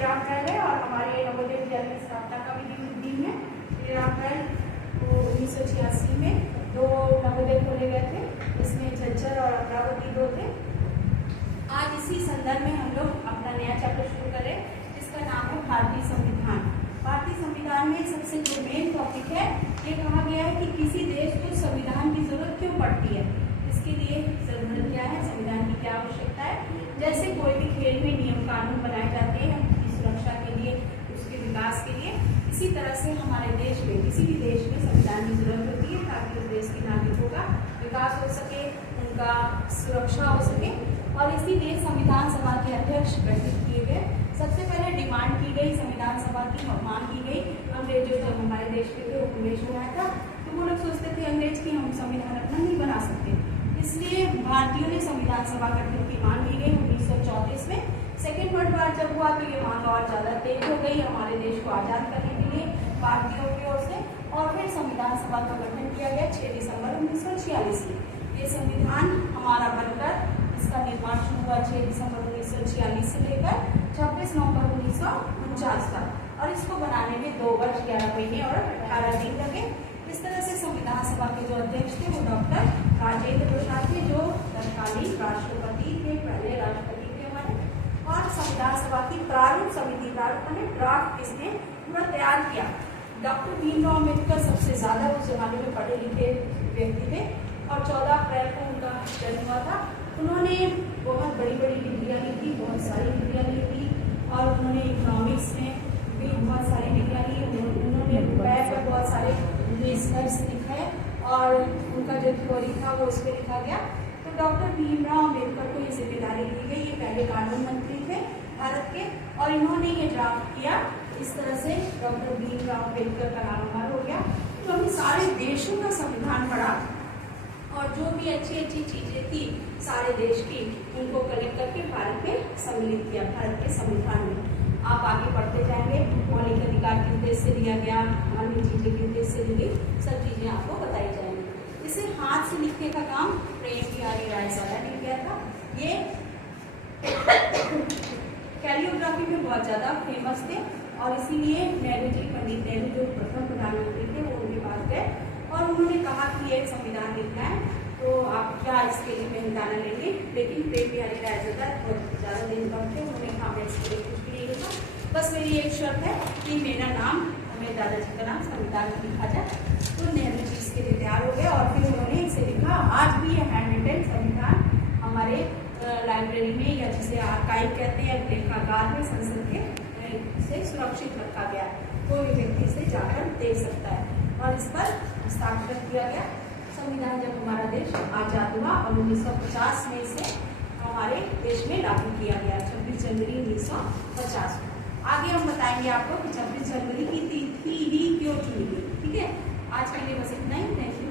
13 अप्रैल है और हमारे नवोदय विद्यालय की स्थापना का भी दिन है। 13 अप्रैल 1986 में 2 नवोदय खोले गए थे, इसमें झज्जर और अमरावती 2 थे। आज इसी संदर्भ में हम लोग अपना नया चैप्टर शुरू करें जिसका नाम है भारतीय संविधान। भारतीय संविधान में सबसे जो मेन टॉपिक है, ये कहा गया है कि किसी देश को संविधान की जरूरत क्यों पड़ती है, इसके लिए जरूरत क्या है, संविधान की क्या आवश्यकता है। जैसे कोई भी खेल में नियम कानून बनाए जाते हैं उसकी सुरक्षा के लिए, उसके विकास के लिए, इसी तरह से हमारे देश में, किसी भी देश में संविधान की जरूरत होती है ताकि उस देश के नागरिकों का विकास हो सके, उनका सुरक्षा हो सके। और इसीलिए संविधान सभा के अध्यक्ष गठित किए गए। सबसे पहले डिमांड की गई, संविधान सभा की मांग की गई। अंग्रेजों जब हमारे देश में थे, उपनिवेश में आया था, तो वो लोग सोचते थे अंग्रेज की हम संविधान अपना नहीं बना सकते, इसलिए भारतीयों ने संविधान सभा गठन की मांग की गई 1934 में। सेकेंड वर्ल्ड वार जब हुआ तो ये मांग और ज्यादा तेज हो गई हमारे देश को आजाद करने के लिए भारतीयों की ओर से, और फिर संविधान सभा का गठन किया गया 6 दिसंबर 1946 में। ये संविधान हमारा बनकर इसका निर्माण शुरू हुआ 6 दिसंबर 1946 से लेकर 26 नवंबर 1949 तक, और इसको बनाने में 2 वर्ष 11 महीने और 18 दिन लगे। इस तरह से संविधान सभा के जो अध्यक्ष थे वो डॉक्टर राजेंद्र प्रसाद थे, जो तत्कालीन राष्ट्रपति थे, पहले राष्ट्रपति थे हमारे। और संविधान सभा की प्रारूप समिति, प्रारूप ने ड्राफ्ट इसने पूरा तैयार किया। डॉक्टर भीमराव अम्बेडकर सबसे ज्यादा उस जमाने में पढ़े लिखे व्यक्ति थे और 14 अप्रैल को उनका जन्म हुआ था। उन्होंने बहुत बड़ी बड़ी डिग्रियां ली थी, बहुत सारी डिग्रियां ली थी, और उन्होंने इकोनॉमिक्स में भी बहुत सारी डिग्रियां ली। उन्होंने रुपये पर बहुत सारे रिसर्च लिखा है और उनका जो थ्योरी था वो उस पर लिखा गया। तो डॉक्टर भीमराव अम्बेडकर को ये जिम्मेदारी दी गई। ये पहले कानून मंत्री थे भारत के, और इन्होंने ये ड्राफ्ट किया। इस तरह से डॉक्टर भीमराव अम्बेडकर का नाम हमारा हो गया। तो हमने सारे देशों का संविधान पढ़ा और जो भी अच्छी अच्छी चीजें थी सारे देश की, उनको कलेक्ट करके भारत में सम्मिलित किया, भारत के संविधान में। आप आगे पढ़ते जाएंगे, मौलिक अधिकार किस देश से लिया गया, अन्य चीजें किस देश से ली गई, सब चीजें आपको बताई जाएंगी। इसे हाथ से लिखने का काम प्रेम बिहारी रायसादा ने किया था। ये कैलियोग्राफी में बहुत ज्यादा फेमस थे और इसीलिए नेहरू जी, पंडित नेहरू जो प्रथम प्रधानमंत्री थे, वो उनके पास गए और उन्होंने कहा कि ये संविधान लिखना है तो आप क्या इसके लिए मेहनताना लेंगे। लेकिन प्रेम बिहारी रायसादा बहुत ज्यादा देशभक्त थे, उन्होंने कहा मैं इसके लिए कुछ भी नहीं लिखा, बस मेरी एक शर्त है कि मेरा नाम, मेरे दादाजी का नाम संविधान में लिखा जाए। तो नेहरू जी इसके लिए तैयार हो गए और फिर उन्होंने इसे लिखा। आज भी ये हैंड रिटन संविधान हमारे लाइब्रेरी में, या जिसे आर्काइव कहते हैं, ग्रंथागार में संसद के से सुरक्षित रखा गया है। कोई भी व्यक्ति इसे जाकर देख सकता है और इस पर हस्ताक्षर किया गया। संविधान जब हमारा देश आजाद हुआ और 1950 में इसे हमारे देश में लागू किया गया, 26 जनवरी 1950 में। आगे हम बताएंगे आपको कि 26 जनवरी की तिथि ही क्यों चुनी गई। ठीक है, आज के लिए बस इतना ही। Thank you.